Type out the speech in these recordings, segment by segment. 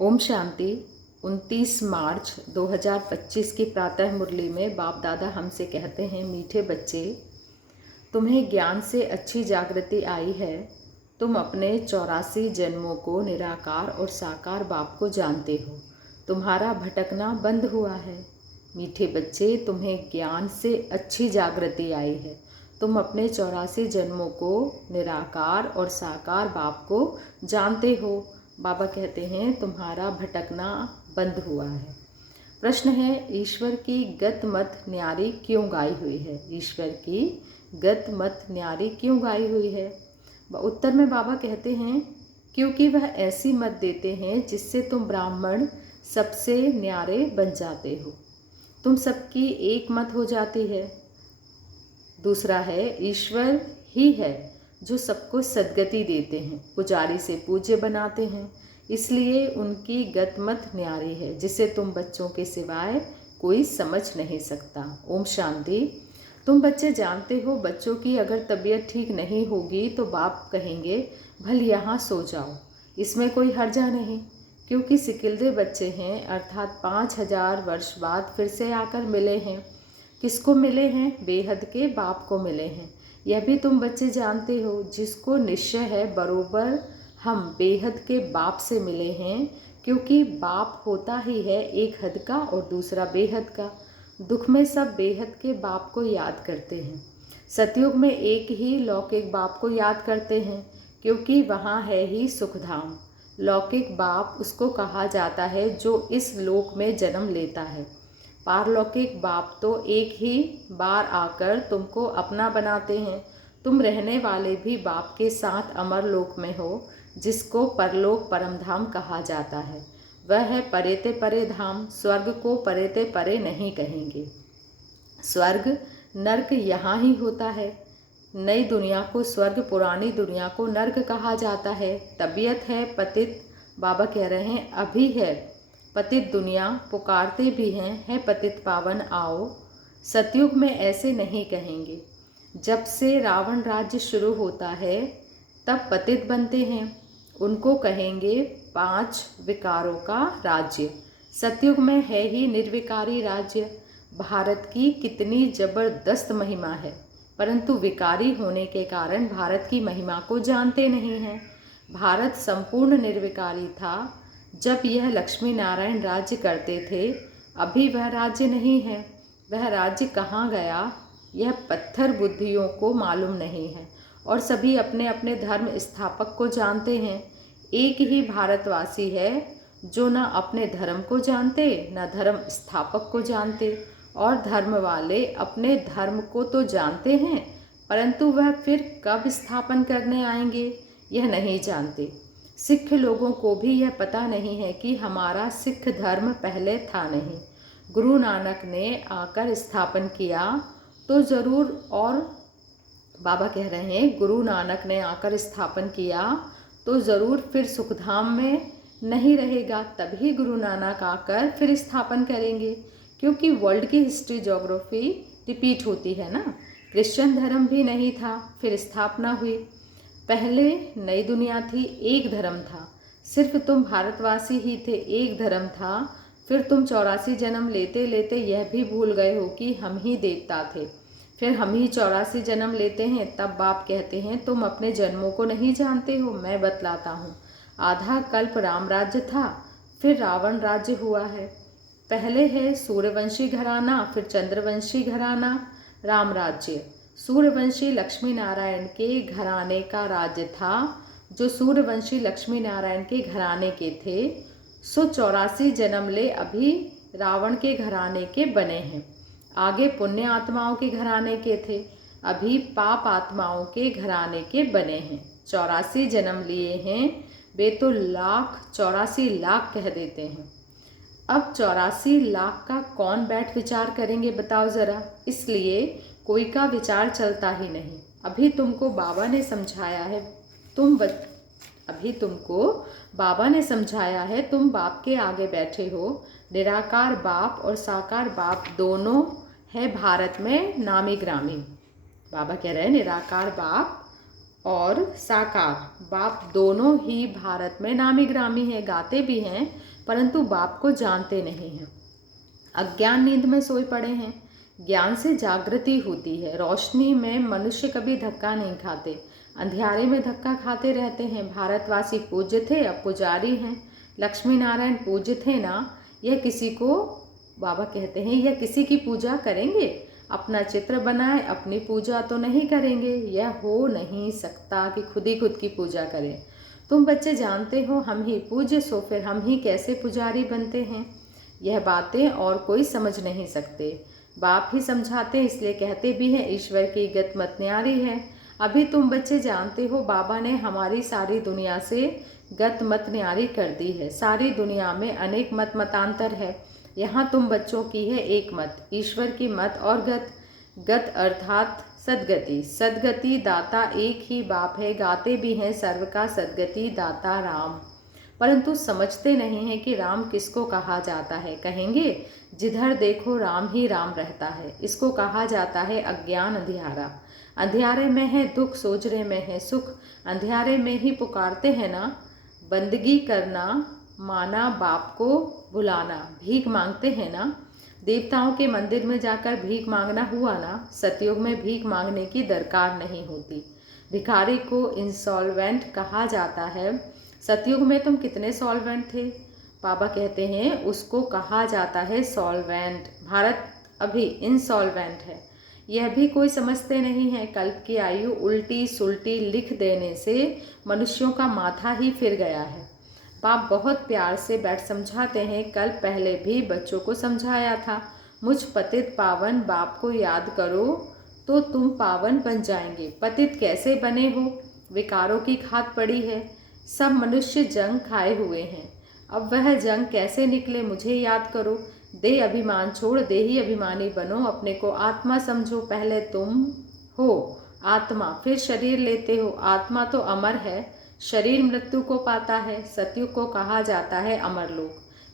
ओम शांति। 29 मार्च 2025 की प्रातः मुरली में बाप दादा हमसे कहते हैं, मीठे बच्चे, तुम्हें ज्ञान से अच्छी जागृति आई है। तुम अपने 84 जन्मों को निराकार और साकार बाप को जानते हो। तुम्हारा भटकना बंद हुआ है। मीठे बच्चे, तुम्हें ज्ञान से अच्छी जागृति आई है। तुम अपने 84 जन्मों को निराकार और साकार बाप को जानते हो। बाबा कहते हैं, तुम्हारा भटकना बंद हुआ है। प्रश्न है, ईश्वर की गत मत न्यारी क्यों गाई हुई है? ईश्वर की गत मत न्यारी क्यों गाई हुई है? उत्तर में बाबा कहते हैं, क्योंकि वह ऐसी मत देते हैं जिससे तुम ब्राह्मण सबसे न्यारे बन जाते हो। तुम सबकी एक मत हो जाती है। दूसरा है, ईश्वर ही है जो सबको सद्गति देते हैं, पुजारी से पूज्य बनाते हैं, इसलिए उनकी गतमत न्यारी है जिसे तुम बच्चों के सिवाय कोई समझ नहीं सकता। ओम शांति। तुम बच्चे जानते हो, बच्चों की अगर तबीयत ठीक नहीं होगी तो बाप कहेंगे, भल यहाँ सो जाओ। इसमें कोई हर्जा नहीं, क्योंकि सिकिलदे बच्चे हैं, अर्थात 5000 वर्ष बाद फिर से आकर मिले हैं। किसको मिले हैं? बेहद के बाप को मिले हैं। यह भी तुम बच्चे जानते हो, जिसको निश्चय है बरोबर हम बेहद के बाप से मिले हैं, क्योंकि बाप होता ही है एक हद का और दूसरा बेहद का। दुख में सब बेहद के बाप को याद करते हैं। सतयुग में एक ही लौकिक बाप को याद करते हैं, क्योंकि वहाँ है ही सुखधाम। लौकिक बाप उसको कहा जाता है जो इस लोक में जन्म लेता है। पारलौकिक बाप तो एक ही बार आकर तुमको अपना बनाते हैं। तुम रहने वाले भी बाप के साथ अमर लोक में हो, जिसको परलोक परमधाम कहा जाता है। वह है परेते परे धाम। स्वर्ग को परेते परे नहीं कहेंगे। स्वर्ग नर्क यहाँ ही होता है। नई दुनिया को स्वर्ग, पुरानी दुनिया को नर्क कहा जाता है। तबीयत है पतित, बाबा कह रहे हैं अभी है पतित दुनिया, पुकारते भी हैं, है पतित पावन आओ। सतयुग में ऐसे नहीं कहेंगे। जब से रावण राज्य शुरू होता है तब पतित बनते हैं, उनको कहेंगे 5 विकारों का राज्य। सतयुग में है ही निर्विकारी राज्य। भारत की कितनी जबरदस्त महिमा है, परंतु विकारी होने के कारण भारत की महिमा को जानते नहीं हैं। भारत संपूर्ण निर्विकारी था जब यह लक्ष्मी नारायण राज्य करते थे। अभी वह राज्य नहीं है। वह राज्य कहाँ गया, यह पत्थर बुद्धियों को मालूम नहीं है, और सभी अपने अपने धर्म स्थापक को जानते हैं। एक ही भारतवासी है जो न अपने धर्म को जानते, न धर्म स्थापक को जानते, और धर्म वाले अपने धर्म को तो जानते हैं, परंतु वह फिर कब स्थापन करने आएंगे यह नहीं जानते। सिख लोगों को भी यह पता नहीं है कि हमारा सिख धर्म पहले था नहीं। गुरु नानक ने आकर स्थापन किया तो ज़रूर, और बाबा कह रहे हैं गुरु नानक ने आकर स्थापन किया तो ज़रूर फिर सुखधाम में नहीं रहेगा, तभी गुरु नानक आकर फिर स्थापन करेंगे, क्योंकि वर्ल्ड की हिस्ट्री ज्योग्राफी रिपीट होती है ना। क्रिश्चियन धर्म भी नहीं था, फिर स्थापना हुई। पहले नई दुनिया थी, एक धर्म था, सिर्फ तुम भारतवासी ही थे, एक धर्म था। फिर तुम 84 जन्म लेते लेते यह भी भूल गए हो कि हम ही देवता थे। फिर हम ही 84 जन्म लेते हैं। तब बाप कहते हैं, तुम अपने जन्मों को नहीं जानते हो, मैं बतलाता हूँ। आधा कल्प राम राज्य था, फिर रावण राज्य हुआ है। पहले है सूर्यवंशी घराना, फिर चंद्रवंशी घराना, राम राज्य। सूर्यवंशी लक्ष्मी नारायण के घराने का राज्य था। जो सूर्यवंशी लक्ष्मी नारायण के घराने के थे, सो 84 जन्म ले अभी रावण के घराने के बने हैं। आगे पुण्य आत्माओं के घराने के थे, अभी पाप आत्माओं के घराने के बने हैं। 84 जन्म लिए हैं, वे तो 84 लाख कह देते हैं। अब 84 लाख का कौन बैठ विचार करेंगे बताओ ज़रा। इसलिए कोई का विचार चलता ही नहीं। अभी तुमको बाबा ने समझाया है, अभी तुमको बाबा ने समझाया है, तुम बाप के आगे बैठे हो। निराकार बाप और साकार बाप दोनों है भारत में नामी ग्रामी। बाबा कह रहे हैं निराकार बाप और साकार बाप दोनों ही भारत में नामी ग्रामी हैं, गाते भी हैं, परंतु बाप को जानते नहीं हैं। अज्ञान नींद में सोए पड़े हैं। ज्ञान से जागृति होती है। रोशनी में मनुष्य कभी धक्का नहीं खाते, अंधियारे में धक्का खाते रहते हैं। भारतवासी पूज्य थे, अब पुजारी हैं। लक्ष्मी नारायण पूज्य थे ना, यह किसी को, बाबा कहते हैं, यह किसी की पूजा करेंगे? अपना चित्र बनाए, अपनी पूजा तो नहीं करेंगे। यह हो नहीं सकता कि खुद ही खुद की पूजा करें। तुम बच्चे जानते हो हम ही पूज्य, सो फिर हम ही कैसे पुजारी बनते हैं? यह बातें और कोई समझ नहीं सकते, बाप ही समझाते, इसलिए कहते भी हैं ईश्वर की गत मत न्यारी है। अभी तुम बच्चे जानते हो बाबा ने हमारी सारी दुनिया से गत मत न्यारी कर दी है। सारी दुनिया में अनेक मत मतांतर है, यहाँ तुम बच्चों की है एक मत, ईश्वर की मत और गत। गत अर्थात सदगति। सदगति दाता एक ही बाप है, गाते भी हैं सर्व का सदगति दाता राम। परंतु समझते नहीं हैं कि राम किसको कहा जाता है। कहेंगे जिधर देखो राम ही राम रहता है। इसको कहा जाता है अज्ञान अंधियारा। अंधियारे में है दुख, सोजरे में है सुख। अंधियारे में ही पुकारते हैं ना, बंदगी करना माना बाप को बुलाना। भीख मांगते हैं ना, देवताओं के मंदिर में जाकर भीख मांगना हुआ ना। सतयुग में भीख मांगने की दरकार नहीं होती। भिखारी को इंसॉल्वेंट कहा जाता है। सतयुग में तुम कितने सॉल्वेंट थे? बाबा कहते हैं उसको कहा जाता है सॉल्वेंट। भारत अभी इंसॉल्वेंट है, यह भी कोई समझते नहीं है। कल्प की आयु उल्टी सुल्टी लिख देने से मनुष्यों का माथा ही फिर गया है। बाप बहुत प्यार से बैठ समझाते हैं। कल पहले भी बच्चों को समझाया था, मुझ पतित पावन बाप को याद करो तो तुम पावन बन जाएंगे। पतित कैसे बने हो? विकारों की खाद पड़ी है, सब मनुष्य जंग खाए हुए हैं। अब वह जंग कैसे निकले मुझे याद करो। देह अभिमान छोड़ देही अभिमानी बनो, अपने को आत्मा समझो। पहले तुम हो आत्मा, फिर शरीर लेते हो। आत्मा तो अमर है, शरीर मृत्यु को पाता है। सतयुग को कहा जाता है अमर लोक,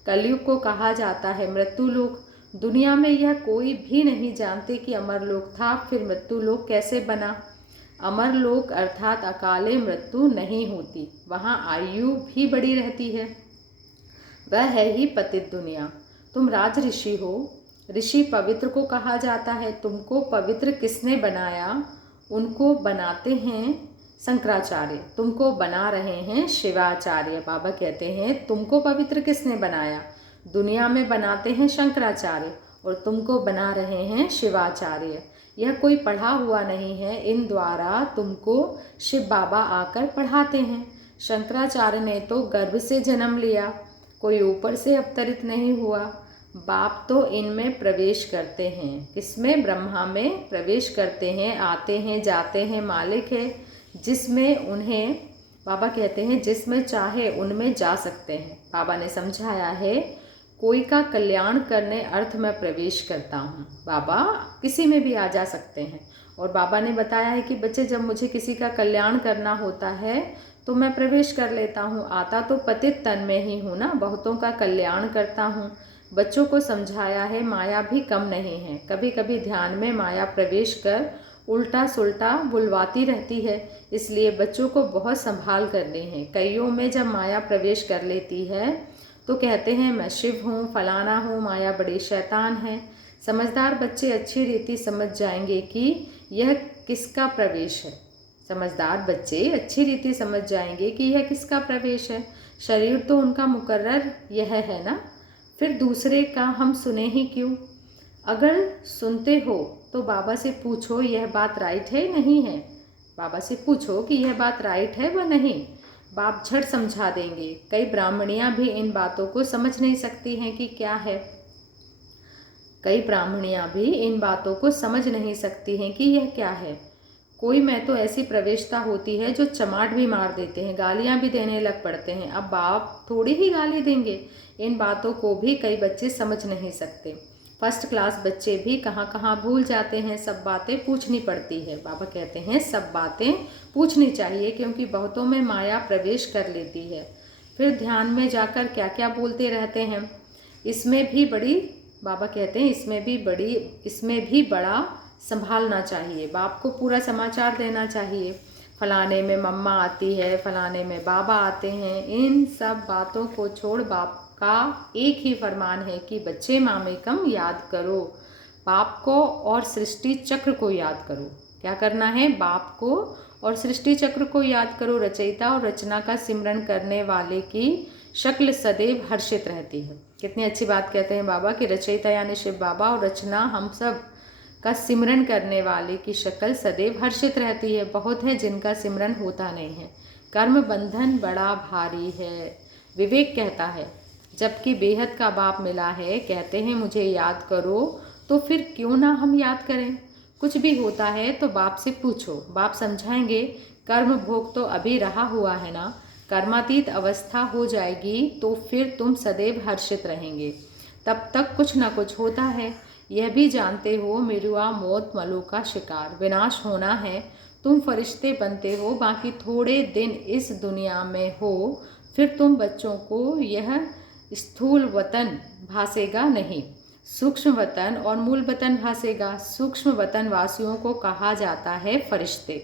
कलयुग को कहा जाता है मृत्यु लोक। दुनिया में यह कोई भी नहीं जानते कि अमर लोक था, फिर मृत्यु लोक कैसे बना। अमर लोक अर्थात अकाले मृत्यु नहीं होती, वहाँ आयु भी बड़ी रहती है। वह है ही पतित दुनिया। तुम राज ऋषि हो, ऋषि पवित्र को कहा जाता है। तुमको पवित्र किसने बनाया? उनको बनाते हैं शंकराचार्य, तुमको बना रहे हैं शिवाचार्य। बाबा कहते हैं तुमको पवित्र किसने बनाया? दुनिया में बनाते हैं शंकराचार्य और तुमको बना रहे हैं शिवाचार्य। यह कोई पढ़ा हुआ नहीं है, इन द्वारा तुमको शिव बाबा आकर पढ़ाते हैं। शंकराचार्य ने तो गर्भ से जन्म लिया, कोई ऊपर से अवतरित नहीं हुआ। बाप तो इनमें प्रवेश करते हैं। किसमें? ब्रह्मा में प्रवेश करते हैं, आते हैं जाते हैं। मालिक है जिसमें उन्हें, बाबा कहते हैं जिसमें चाहे उनमें जा सकते हैं। बाबा ने समझाया है कोई का कल्याण करने अर्थ में प्रवेश करता हूँ। बाबा किसी में भी आ जा सकते हैं। और बाबा ने बताया है कि बच्चे जब मुझे किसी का कल्याण करना होता है तो मैं प्रवेश कर लेता हूँ। आता तो पतित तन में ही हूँ ना, बहुतों का कल्याण करता हूँ। बच्चों को समझाया है माया भी कम नहीं है। कभी कभी ध्यान में माया प्रवेश कर उल्टा सुल्टा बुलवाती रहती है, इसलिए बच्चों को बहुत संभाल करनी है। कईयों में जब माया प्रवेश कर लेती है तो कहते हैं मैं शिव हूँ, फलाना हूँ, माया बड़ी शैतान है। समझदार बच्चे अच्छी रीति समझ जाएंगे कि यह किसका प्रवेश है। समझदार बच्चे अच्छी रीति समझ जाएंगे कि यह किसका प्रवेश है। शरीर तो उनका मुकर्रर यह है ना, फिर दूसरे का हम सुने ही क्यों? अगर सुनते हो तो बाबा से पूछो यह बात राइट है नहीं है। बाबा से पूछो कि यह बात राइट है व नहीं, बाप झट समझा देंगे। कई ब्राह्मणियाँ भी इन बातों को समझ नहीं सकती हैं कि क्या है। कई ब्राह्मणियाँ भी इन बातों को समझ नहीं सकती हैं कि यह क्या है। कोई में तो ऐसी प्रवेशता होती है जो चमाट भी मार देते हैं, गालियाँ भी देने लग पड़ते हैं। अब बाप थोड़ी ही गाली देंगे। इन बातों को भी कई बच्चे समझ नहीं सकते। फर्स्ट क्लास बच्चे भी कहाँ कहाँ भूल जाते हैं। सब बातें पूछनी पड़ती है। बाबा कहते हैं सब बातें पूछनी चाहिए, क्योंकि बहुतों में माया प्रवेश कर लेती है। फिर ध्यान में जाकर क्या क्या बोलते रहते हैं। इसमें भी बड़ी, बाबा कहते हैं इसमें भी बड़ा संभालना चाहिए। बाप को पूरा समाचार देना चाहिए। फलाने में मम्मा आती है, फलाने में बाबा आते हैं। इन सब बातों को छोड़ बाप का एक ही फरमान है कि बच्चे मामेकम याद करो, बाप को और सृष्टि चक्र को याद करो। क्या करना है? बाप को और सृष्टि चक्र को याद करो। रचयिता और रचना का सिमरन करने वाले की शक्ल सदैव हर्षित रहती है। कितनी अच्छी बात कहते हैं बाबा कि रचयिता यानी शिव बाबा और रचना हम सब का सिमरन करने वाले की शक्ल सदैव हर्षित रहती है। बहुत है जिनका सिमरन होता नहीं है। कर्म बंधन बड़ा भारी है, विवेक कहता है। जबकि बेहद का बाप मिला है, कहते हैं मुझे याद करो, तो फिर क्यों ना हम याद करें। कुछ भी होता है तो बाप से पूछो, बाप समझाएंगे। कर्म भोग तो अभी रहा हुआ है ना, कर्मातीत अवस्था हो जाएगी तो फिर तुम सदैव हर्षित रहेंगे। तब तक कुछ ना कुछ होता है। यह भी जानते हो मिरुआ मौत मलो का शिकार, विनाश होना है। तुम फरिश्ते बनते हो, बाकी थोड़े दिन इस दुनिया में हो, फिर तुम बच्चों को यह स्थूल वतन भासेगा नहीं, सूक्ष्म वतन और मूल वतन भासेगा। सूक्ष्म वतन वासियों को कहा जाता है फरिश्ते।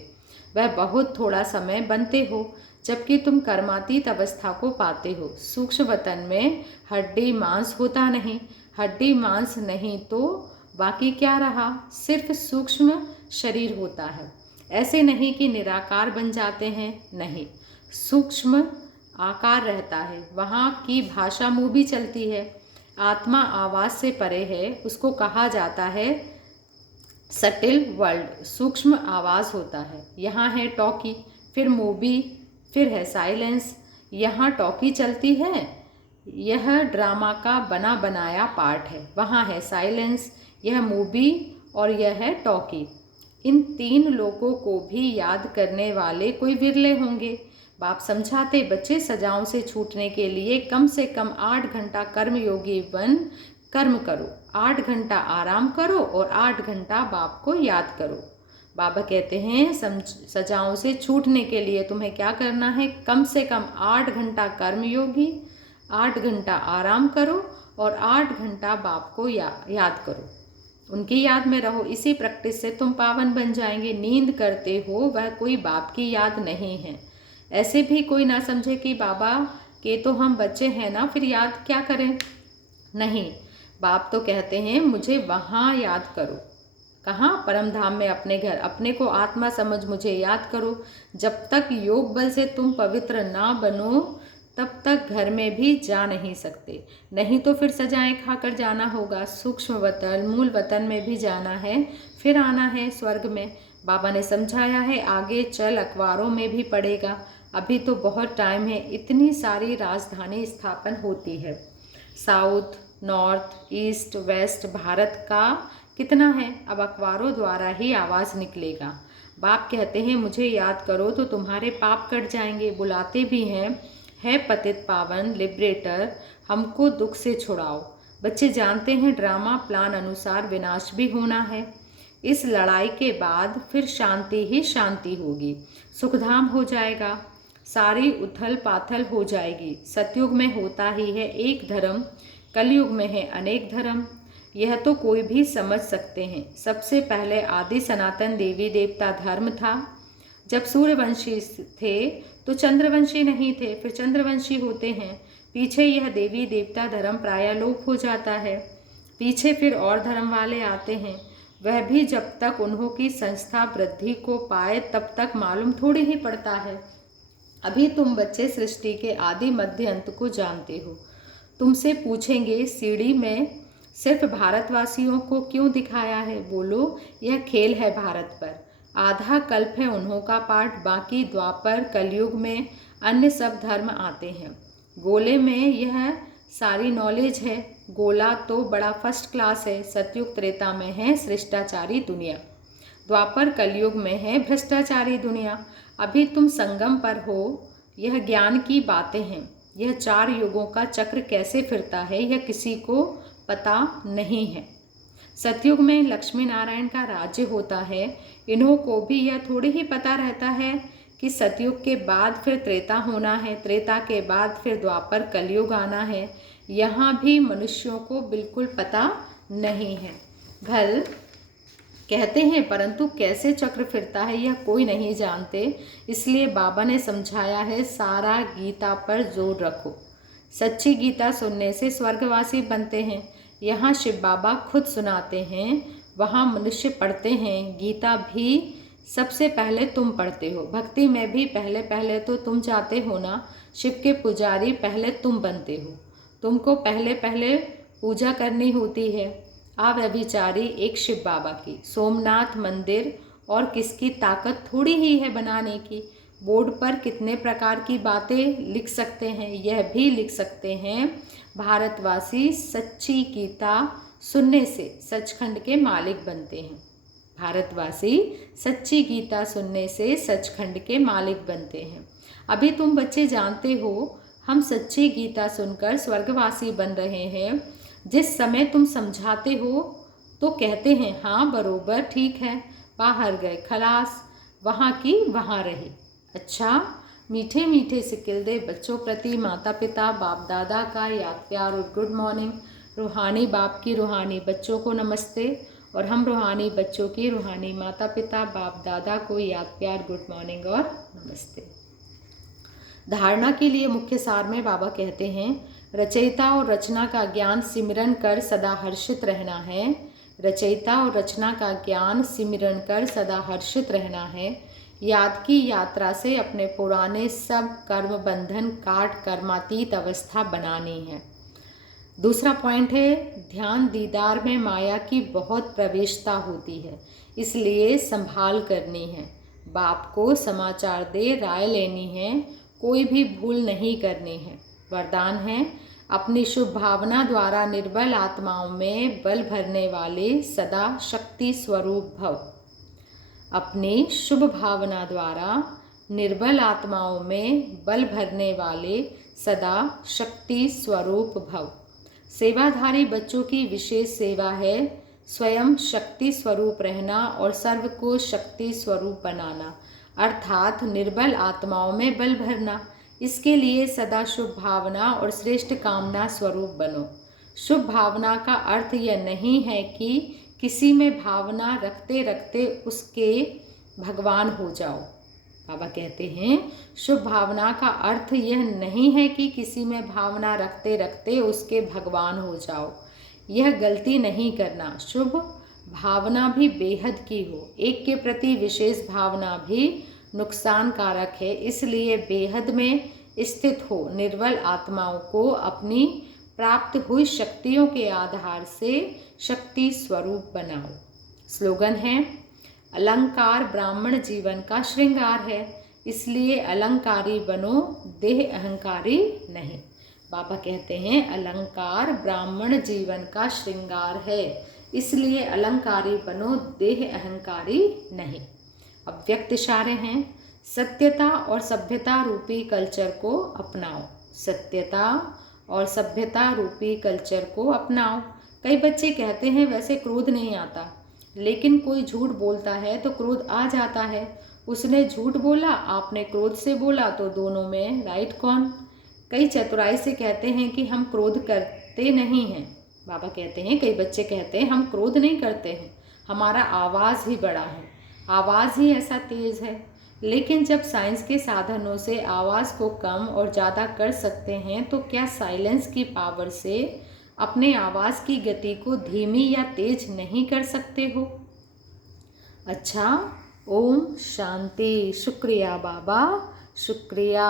वह बहुत थोड़ा समय बनते हो, जबकि तुम कर्मातीत अवस्था को पाते हो। सूक्ष्म वतन में हड्डी मांस होता नहीं, हड्डी मांस नहीं तो बाकी क्या रहा, सिर्फ सूक्ष्म शरीर होता है। ऐसे नहीं कि निराकार बन जाते हैं, नहीं, सूक्ष्म आकार रहता है। वहाँ की भाषा मुँह भी चलती है। आत्मा आवाज़ से परे है, उसको कहा जाता है सटिल वर्ल्ड, सूक्ष्म आवाज़ होता है। यहाँ है टॉकी, फिर मूवी, फिर है साइलेंस। यहाँ टॉकी चलती है, यह ड्रामा का बना बनाया पार्ट है। वहाँ है साइलेंस, यह मूवी और यह है टॉकी। इन तीन लोगों को भी याद करने वाले कोई विरले होंगे। बाप समझाते, बच्चे सजाओं से छूटने के लिए कम से कम 8 घंटा कर्मयोगी बन कर्म करो, 8 घंटा आराम करो और 8 घंटा बाप को याद करो। बाबा कहते हैं सजाओं से छूटने के लिए तुम्हें क्या करना है? कम से कम 8 घंटा कर्मयोगी, 8 घंटा आराम करो और 8 घंटा बाप को याद करो। उनकी याद में रहो। इसी प्रैक्टिस से तुम पावन बन जाएंगे। नींद करते हो वह कोई बाप की याद नहीं है। ऐसे भी कोई ना समझे कि बाबा के तो हम बच्चे हैं ना, फिर याद क्या करें। नहीं, बाप तो कहते हैं मुझे वहाँ याद करो। कहाँ? परम धाम में, अपने घर। अपने को आत्मा समझ मुझे याद करो। जब तक योग बल से तुम पवित्र ना बनो तब तक घर में भी जा नहीं सकते। नहीं तो फिर सजाएं खाकर जाना होगा। सूक्ष्म वतन मूल वतन में भी जाना है, फिर आना है स्वर्ग में। बाबा ने समझाया है आगे चल अखबारों में भी पड़ेगा। अभी तो बहुत टाइम है। इतनी सारी राजधानी स्थापन होती है। South, north, east, west, Bharat का कितना है। अब अखबारों द्वारा ही आवाज़ निकलेगा। बाप कहते हैं मुझे याद करो तो तुम्हारे पाप कट जाएंगे। बुलाते भी हैं, है पतित पावन लिबरेटर, हमको दुख से छुड़ाओ। बच्चे जानते हैं ड्रामा प्लान अनुसार विनाश भी होना है। इस लड़ाई के बाद फिर शांति ही शांति होगी, सुखधाम हो जाएगा, सारी उथल पाथल हो जाएगी। सतयुग में होता ही है एक धर्म, कलयुग में है अनेक धर्म। यह तो कोई भी समझ सकते हैं। सबसे पहले आदि सनातन देवी देवता धर्म था। जब सूर्यवंशी थे तो चंद्रवंशी नहीं थे, फिर चंद्रवंशी होते हैं। पीछे यह देवी देवता धर्म प्राय लोप हो जाता है। पीछे फिर और धर्म वाले आते हैं। वह भी जब तक उन्हों की संस्था वृद्धि को पाए तब तक मालूम थोड़ी ही पड़ता है। अभी तुम बच्चे सृष्टि के आदि मध्य अंत को जानते हो। तुमसे पूछेंगे सीढ़ी में सिर्फ भारतवासियों को क्यों दिखाया है? बोलो यह खेल है भारत पर। आधा कल्प है उन्हों का पाठ, बाकी द्वापर कलयुग में अन्य सब धर्म आते हैं। गोले में यह सारी नॉलेज है। गोला तो बड़ा फर्स्ट क्लास है। सतयुग त्रेता में है शिष्टाचारी दुनिया, द्वापर कलयुग में है भ्रष्टाचारी दुनिया। अभी तुम संगम पर हो। यह ज्ञान की बातें हैं। यह 4 युगों का चक्र कैसे फिरता है यह किसी को पता नहीं है। सतयुग में लक्ष्मी नारायण का राज्य होता है। इन्हों को भी यह थोड़ी ही पता रहता है कि सतयुग के बाद फिर त्रेता होना है, त्रेता के बाद फिर द्वापर कलयुग आना है। यहाँ भी मनुष्यों को बिल्कुल पता नहीं है। भल कहते हैं, परंतु कैसे चक्र फिरता है यह कोई नहीं जानते। इसलिए बाबा ने समझाया है, सारा गीता पर जोर रखो। सच्ची गीता सुनने से स्वर्गवासी बनते हैं। यहाँ शिव बाबा खुद सुनाते हैं, वहाँ मनुष्य पढ़ते हैं। गीता भी सबसे पहले तुम पढ़ते हो। भक्ति में भी पहले पहले तो तुम जाते हो ना। शिव के पुजारी पहले तुम बनते हो। तुमको पहले पहले पूजा करनी होती है। अव्यभिचारी एक शिव बाबा की। सोमनाथ मंदिर और किसकी ताकत थोड़ी ही है बनाने की। बोर्ड पर कितने प्रकार की बातें लिख सकते हैं। यह भी लिख सकते हैं, भारतवासी सच्ची गीता सुनने से सचखंड के मालिक बनते हैं। भारतवासी सच्ची गीता सुनने से सचखंड के मालिक बनते हैं। अभी तुम बच्चे जानते हो, हम सच्ची गीता सुनकर स्वर्गवासी बन रहे हैं। जिस समय तुम समझाते हो तो कहते हैं, हाँ बरोबर ठीक है, बाहर गए खलास, वहाँ की वहाँ रही। अच्छा, मीठे मीठे सिकिल दे बच्चों प्रति माता पिता बाप दादा का याद प्यार और गुड मॉर्निंग। रूहानी बाप की रूहानी बच्चों को नमस्ते, और हम रूहानी बच्चों की रूहानी माता पिता बाप दादा को याद प्यार गुड मॉर्निंग और नमस्ते। धारणा के लिए मुख्य सार में बाबा कहते हैं, रचयिता और रचना का ज्ञान सिमरन कर सदा हर्षित रहना है। रचयिता और रचना का ज्ञान सिमरन कर सदा हर्षित रहना है। याद की यात्रा से अपने पुराने सब कर्म बंधन काट कर्मातीत अवस्था बनानी है। दूसरा पॉइंट है, ध्यान दीदार में माया की बहुत प्रवेशता होती है, इसलिए संभाल करनी है। बाप को समाचार दे राय लेनी है, कोई भी भूल नहीं करनी है। वरदान है, अपनी शुभ भावना द्वारा निर्बल आत्माओं में बल भरने वाले सदा शक्ति स्वरूप भव। अपनी शुभ भावना द्वारा निर्बल आत्माओं में बल भरने वाले सदा शक्ति स्वरूप भव। सेवाधारी बच्चों की विशेष सेवा है स्वयं शक्ति स्वरूप रहना और सर्व को शक्ति स्वरूप बनाना, अर्थात निर्बल आत्माओं में बल भरना। इसके लिए सदा शुभ भावना और श्रेष्ठ कामना स्वरूप बनो। शुभ भावना का अर्थ यह नहीं है कि किसी में भावना रखते रखते उसके भगवान हो जाओ। बाबा कहते हैं, शुभ भावना का अर्थ यह नहीं है कि किसी में भावना रखते रखते उसके भगवान हो जाओ। यह गलती नहीं करना। शुभ भावना भी बेहद की हो, एक के प्रति विशेष भावना भी नुकसानकारक है, इसलिए बेहद में स्थित हो निर्बल आत्माओं को अपनी प्राप्त हुई शक्तियों के आधार से शक्ति स्वरूप बनाओ। स्लोगन है, अलंकार ब्राह्मण जीवन का श्रृंगार है, इसलिए अलंकारी बनो, देह अहंकारी नहीं। बाबा कहते हैं, अलंकार ब्राह्मण जीवन का श्रृंगार है, इसलिए अलंकारी बनो, देह अहंकारी नहीं। अब व्यक्त इशारे हैं, सत्यता और सभ्यता रूपी कल्चर को अपनाओ। सत्यता और सभ्यता रूपी कल्चर को अपनाओ। कई बच्चे कहते हैं, वैसे क्रोध नहीं आता, लेकिन कोई झूठ बोलता है तो क्रोध आ जाता है। उसने झूठ बोला, आपने क्रोध से बोला, तो दोनों में राइट कौन? कई चतुराई से कहते हैं कि हम क्रोध करते नहीं हैं। बाबा कहते हैं, कई बच्चे कहते हैं हम क्रोध नहीं करते हैं, हमारा आवाज़ ही बड़ा है, आवाज़ ही ऐसा तेज़ है। लेकिन जब साइंस के साधनों से आवाज़ को कम और ज़्यादा कर सकते हैं, तो क्या साइलेंस की पावर से अपने आवाज़ की गति को धीमी या तेज नहीं कर सकते हो? अच्छा, ओम शांति। शुक्रिया बाबा, शुक्रिया।